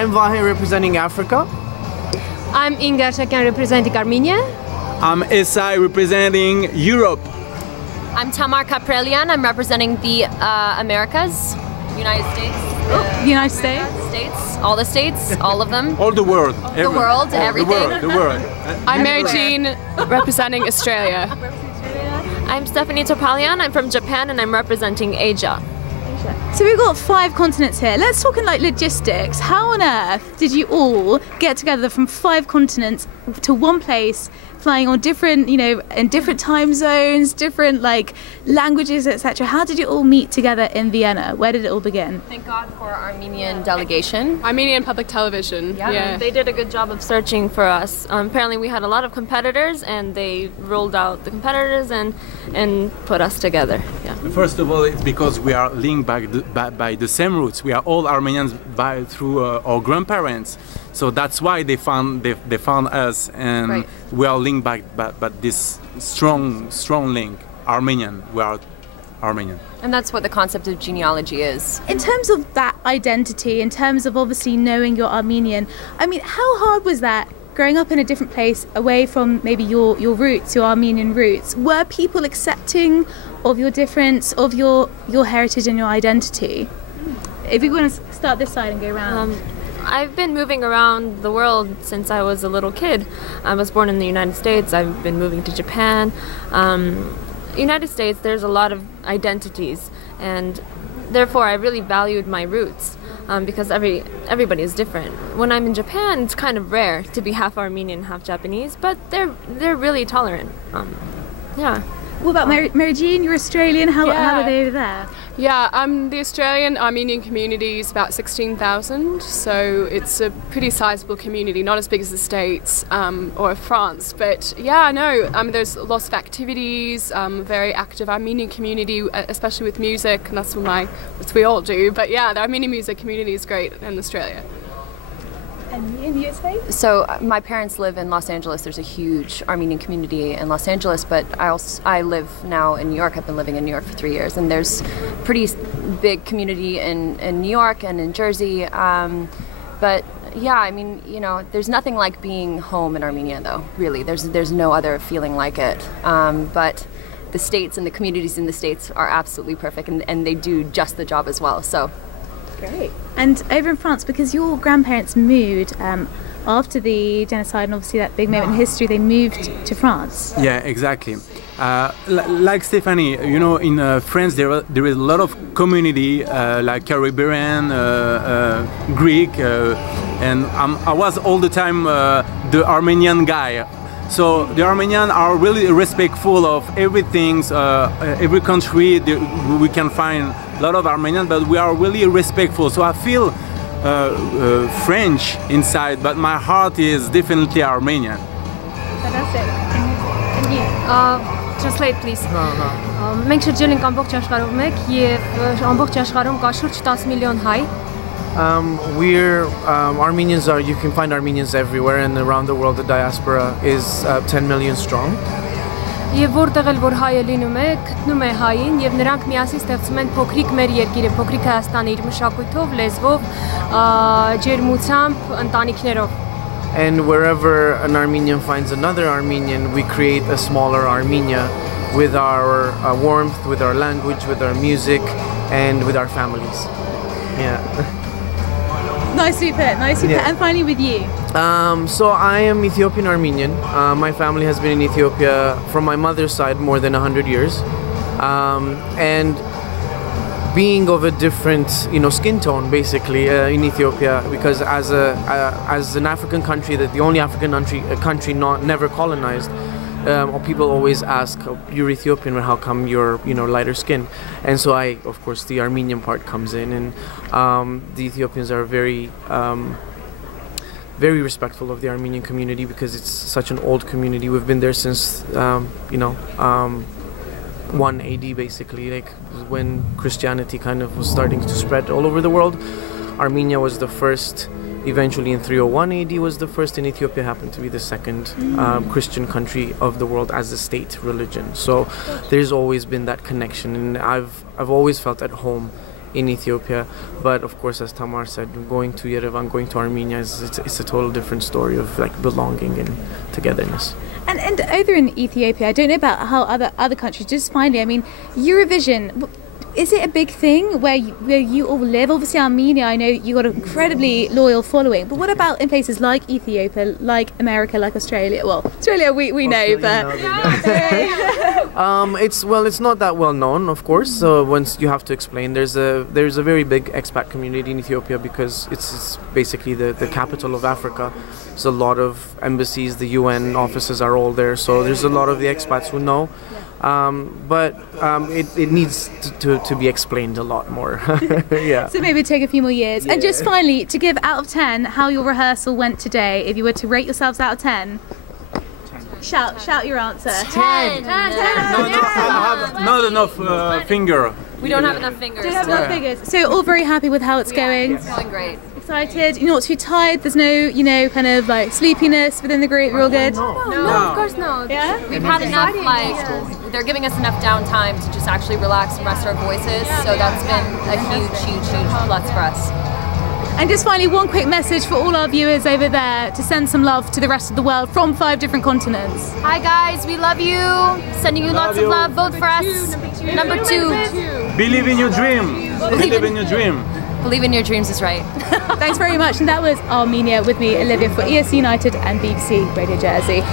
I'm Vahe representing Africa. I'm Inga Shakan representing Armenia. I'm Esai representing Europe. I'm Tamar Kaprelian. I'm representing the Americas, United States. United States? States, all the states, all of them. All the world. The world, everything. The world. I'm Mary Jean representing Australia. I'm Stephanie Topalian. I'm from Japan and I'm representing Asia. So we've got 5 continents here. Let's talk in like logistics. How on earth did you all get together from 5 continents to one place, flying on different, in different time zones, different like languages, etc.? How did you all meet together in Vienna? Where did it all begin? Thank God for our Armenian delegation. Armenian public television. Yeah. They did a good job of searching for us. Apparently we had a lot of competitors and they rolled out the competitors and put us together. Yeah. First of all, it's because we are linked by the same roots. We are all Armenians through our grandparents. So that's why they found us, and right. We are linked by this strong link. Armenian. We are Armenian. And that's what the concept of genealogy is. In terms of that identity, in terms of obviously knowing you're Armenian, I mean, how hard was that growing up in a different place away from maybe your roots, your Armenian roots? Were people accepting of your difference, of your heritage and your identity? If you want to start this side and go around. I've been moving around the world since I was a little kid. I was born in the United States. I've been moving to Japan. United States, there's a lot of identities, and therefore I really valued my roots because everybody is different. When I'm in Japan, it's kind of rare to be half Armenian, half Japanese, but they're really tolerant. Yeah. What about Mary Jean? You're Australian. How are they over there? Yeah, the Australian Armenian community is about 16,000, so it's a pretty sizable community, not as big as the States or France. But yeah, no, there's lots of activities, very active Armenian community, especially with music, and that's what we all do. But yeah, the Armenian music community is great in Australia. And in the USA? So my parents live in Los Angeles. There's a huge Armenian community in Los Angeles, but I live now in New York. I've been living in New York for 3 years, and there's pretty big community in New York and in Jersey. But yeah, I mean, there's nothing like being home in Armenia, though. Really, there's no other feeling like it. But the states and the communities in the states are absolutely perfect, and they do just the job as well. So. Great. And over in France, because your grandparents moved after the genocide and obviously that big moment in history, they moved to France. Yeah, exactly. Like Stephanie, in France there is a lot of community like Caribbean, Greek, and I was all the time the Armenian guy. So the Armenians are really respectful of everything. Every country we can find a lot of Armenians, but we are really respectful. So I feel French inside, but my heart is definitely Armenian. Fantastic. And you? Translate, please. No. Մենք շրջել ենք ամբողջ աշխարհով մեկ եւ ամբողջ աշխարհում կա շուրջ 10 միլիոն հայ. We're Armenians you can find Armenians everywhere, and around the world the diaspora is 10 million strong. Եվ որտեղ էլ որ հայը լինում է, գտնում է հային եւ նրանք միասին ստեղծում են փոքրիկ մեր երկիրը, փոքրիկ Հայաստանը իր մշակույթով, լեզվով, ջերմությամբ, ընտանիքներով. And wherever an Armenian finds another Armenian, we create a smaller Armenia with our warmth, with our language, with our music, and with our families. Yeah. Nicely put. Yeah. And finally with you. So I am Ethiopian Armenian. My family has been in Ethiopia from my mother's side more than 100 years. And being of a different, skin tone, basically, in Ethiopia, because as an African country, that the only African country never colonized, people always ask, "You're Ethiopian, but how come you're, lighter skin?" And so of course, the Armenian part comes in, and the Ethiopians are very, very respectful of the Armenian community because it's such an old community. We've been there since, 1 AD, basically, like when Christianity kind of was starting to spread all over the world. Armenia was the first. Eventually in 301 AD was the first, and Ethiopia happened to be the second Christian country of the world as a state religion. So there's always been that connection, and I've always felt at home in Ethiopia. But of course, as Tamar said, going to Yerevan, going to Armenia, it's a total different story of like belonging and togetherness. And over in Ethiopia, I don't know about how other countries, just finally, I mean, Eurovision, is it a big thing where you all live? Obviously, Armenia, I know you got an incredibly loyal following, but what about in places like Ethiopia, like America, like Australia? Well, Australia we know, but it's not that well known, of course. So once you have to explain, there's a very big expat community in Ethiopia because it's basically the capital of Africa. There's a lot of embassies, the UN offices are all there, so there's a lot of the expats who know. But it needs to be explained a lot more. Yeah. So maybe take a few more years. Yeah. And just finally, to give out of 10 how your rehearsal went today, if you were to rate yourselves out of 10. Shout your answer. 10. 10. No, I have not enough finger. We don't have enough fingers. Don't have enough fingers. So all very happy with how it's going. It's going great. Excited? You're not too tired? There's no, kind of like sleepiness within the group? You're all good? No, of course not. Yeah? We've had enough, they're giving us enough downtime to just actually relax and rest our voices. So that's been a huge plus for us. And just finally, one quick message for all our viewers over there to send some love to the rest of the world from 5 different continents. Hi guys, we love you. Sending you lots of love. Vote for us. Number 2. Believe in your dream. Believe in your dream. Believe in your dreams is right. Thanks very much. And that was Armenia with me, Olivia, for ES United and BBC Radio Jersey.